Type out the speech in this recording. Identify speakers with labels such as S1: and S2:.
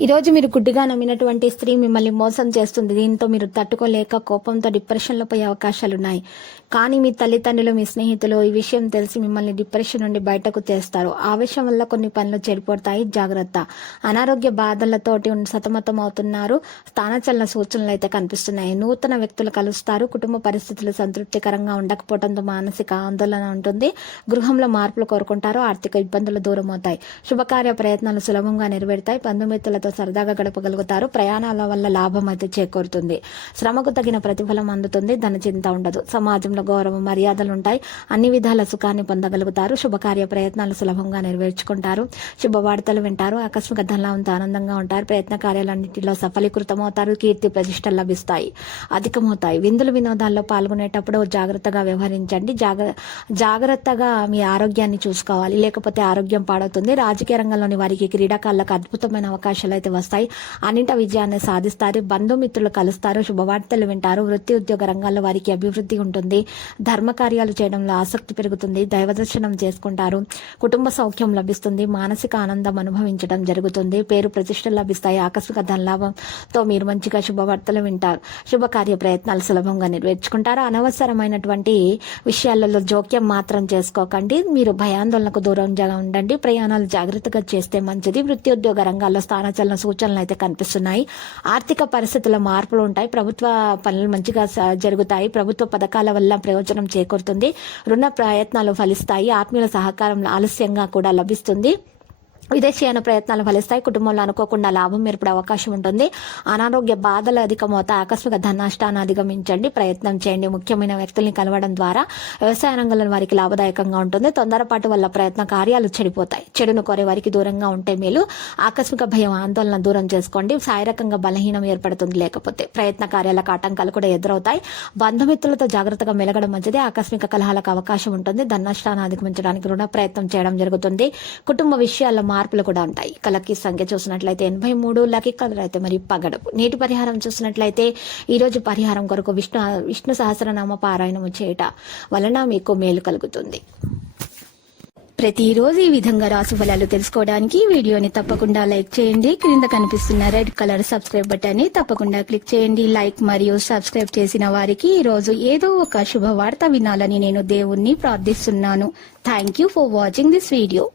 S1: ఈరోజు మీరు గుడ్డిగా నమ్మినటువంటి స్త్రీ మిమ్మల్ని మోసం చేస్తుంది. దీంతో మీరు తట్టుకోలేక కోపంతో డిప్రెషన్లో పోయే అవకాశాలున్నాయి. కానీ మీ తల్లిదండ్రులు మీ స్నేహితులు ఈ విషయం తెలిసి మిమ్మల్ని డిప్రెషన్ నుండి బయటకు తెస్తారు. ఆవేశం వల్ల కొన్ని పనులు చెడిపోతాయి. జాగ్రత్త. అనారోగ్య బాధలతోటి సతమతం అవుతున్నారు స్థానచలన సూచనలు అయితే కనిపిస్తున్నాయి. నూతన వ్యక్తులు కలుస్తారు. కుటుంబ పరిస్థితులు సంతృప్తికరంగా ఉండకపోవడంతో మానసిక ఆందోళన ఉంటుంది. గృహంలో మార్పులు కోరుకుంటారు. ఆర్థిక ఇబ్బందులు దూరం అవుతాయి శుభకార్య ప్రయత్నాలు సులభంగా నెరవేరుతాయి. బంధుమిత్రులతో సరదాగా గడపగలుగుతారు. ప్రయాణాల వల్ల లాభం అయితే చేకూరుతుంది. శ్రమకు తగిన ప్రతిఫలం అందుతుంది. ధన చింత ఉండదు. సమాజంలో గౌరవ మర్యాదలు ఉంటాయి. అన్ని విధాల సుఖాన్ని పొందగలుగుతారు. శుభకార్య ప్రయత్నాలు సులభంగా నెరవేర్చుకుంటారు. శుభవార్తలు వింటారు. ఆకస్మిక ధనలాభంతో ఆనందంగా ఉంటారు. ప్రయత్న కార్యాలన్నింటిలో సఫలీకృతమవుతారు. కీర్తి ప్రతిష్టలు లభిస్తాయి. అధికమవుతాయి. విందులు వినోదాల్లో పాల్గొనేటప్పుడు జాగ్రత్తగా వ్యవహరించండి. జాగ్ర జాగ్రత్తగా మీ ఆరోగ్యాన్ని చూసుకోవాలి. లేకపోతే ఆరోగ్యం పాడవుతుంది. రాజకీయ రంగంలోని వారికి క్రీడాకారులకు అద్భుతమైన అవకాశాలు అయితే వస్తాయి. అన్నింట విజయాన్ని సాధిస్తారు. బంధుమిత్రులు కలుస్తారు. శుభవార్తలు వింటారు. వృత్తి ఉద్యోగ రంగాల్లో వారికి అభివృద్ధి ఉంటుంది. ధర్మ కార్యాలు చేయడంలో ఆసక్తి పెరుగుతుంది. దైవ దర్శనం చేసుకుంటారు. కుటుంబ సౌఖ్యం లభిస్తుంది. మానసిక ఆనందం అనుభవించడం జరుగుతుంది. పేరు ప్రతిష్టలు లభిస్తాయి. ఆకస్మిక ధనలాభంతో మీరు మంచిగా శుభవార్తలు వింటారు. శుభకార్య ప్రయత్నాలు సులభంగా నెరవేర్చుకుంటారు. అనవసరమైనటువంటి విషయాలలో జోక్యం మాత్రం చేసుకోకండి. మీరు భయాందోళనకు దూరంగా ఉండండి. ప్రయాణాలు జాగ్రత్తగా చేస్తే మంచిది. వృత్తి ఉద్యోగ రంగాల్లో వల్ల సూచనలు అయితే కనిపిస్తున్నాయి. ఆర్థిక పరిస్థితుల మార్పులు ఉంటాయి. ప్రభుత్వ పనులు మంచిగా జరుగుతాయి. ప్రభుత్వ పథకాల వల్ల ప్రయోజనం చేకూరుతుంది. రుణ ప్రయత్నాలు ఫలిస్తాయి. ఆత్మీయుల సహకారం ఆలస్యంగా కూడా లభిస్తుంది. విదేశీయాన ప్రయత్నాలు ఫలిస్తాయి. కుటుంబంలో అనుకోకుండా లాభం ఏర్పడే అవకాశం ఉంటుంది. అనారోగ్య బాధలు అధికమవుతాయి ఆకస్మిక ధనష్టాన్ని అధిగమించండి. ప్రయత్నం చేయండి. ముఖ్యమైన వ్యక్తుల్ని కలవడం ద్వారా వ్యవసాయ రంగంలో వారికి లాభదాయకంగా ఉంటుంది. తొందరపాటు వల్ల ప్రయత్న కార్యాలు చెడిపోతాయి. చెడును కోరే వారికి దూరంగా ఉంటే మేలు. ఆకస్మిక భయం ఆందోళన దూరం చేసుకోండి. శారీరకంగా బలహీనం ఏర్పడుతుంది. లేకపోతే ప్రయత్న కార్యాలకు ఆటంకాలు కూడా ఎదురవుతాయి. బంధుమిత్రులతో జాగ్రత్తగా మెలగడం మంచిది. ఆకస్మిక కలహాలకు అవకాశం ఉంటుంది. ధనష్టాన్ని అధిగమించడానికి రుణ ప్రయత్నం చేయడం జరుగుతుంది. కుటుంబ విషయాల్లో మార్పులు కూడా ఉంటాయి. కలకి సంఖ్య చూసినట్లయితే ఎనభై మూడు లకి కలర్ అయితే మరి పగడపు. నేటి పరిహారం చూసినట్లయితే ఈ రోజు పరిహారం కొరకు విష్ణు విష్ణు సహస్రనామ పారాయణము చేయట వలన మీకు మేలు కలుగుతుంది. ప్రతిరోజు ఈ విధంగా రాశి ఫలాలు తెలుసుకోవడానికి వీడియోని తప్పకుండా లైక్ చేయండి. క్రింద కనిపిస్తున్న రెడ్ కలర్ సబ్స్క్రైబ్ బటన్ని తప్పకుండా క్లిక్ చేయండి. లైక్ మరియు సబ్స్క్రైబ్ చేసిన వారికి ఈ రోజు ఏదో ఒక శుభవార్త వినాలని నేను దేవుణ్ణి ప్రార్థిస్తున్నాను. Thank you for watching this video